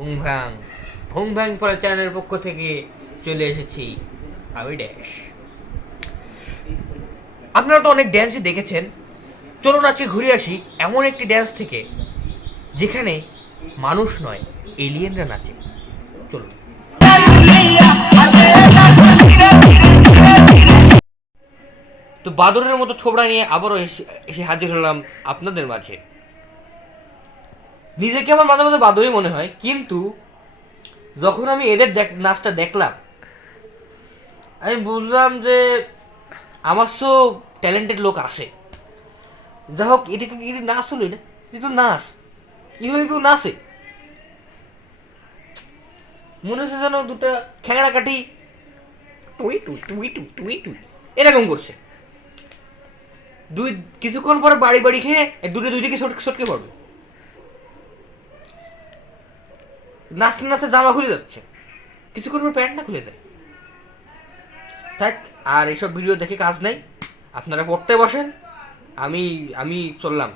ভুং ভাং ভুং ভাং পড়া চ্যানেলের পক্ষ থেকে চলে এসেছি আমি ড্যাশ। আপনারা তো অনেক ড্যান্সই দেখেছেন, চলুন আজকে ঘুরে আসি এমন একটি ড্যান্স থেকে যেখানে মানুষ নয়, এলিয়েনরা নাচে। চলুন। তো বাদরের মতো থোবড়া নিয়ে আবারও এসে হাজির হলাম আপনাদের মাঝে। নিজেকে আমার মাঝে মাঝে বাদরই মনে হয়, কিন্তু যখন আমি এদের নাচটা দেখলাম আমি বুঝলাম যে আমার সো ট্যালেন্টেড লোক আছে। যা হোক, এটাকে এটি নাচ হলো, এটা একটু নাচ, ইভাবে কেউ নাচে মনে হচ্ছে যেন দুটা খ্যাংড়া কাঠি টুই টুই টুই টুই টুই টুই এরকম করছে। কিছুক্ষণ পরে বাড়ি বাড়ি খেয়ে দুই দিকে ছটকে পড়বে। নাচতে নাচতে জামা খুলে যাচ্ছে, কিছুক্ষণ পর প্যান্ট না খুলে যায়। থাক, আর এইসব ভিডিও দেখে কাজ নাই, আপনারা পড়তে বসেন, আমি আমি চললাম।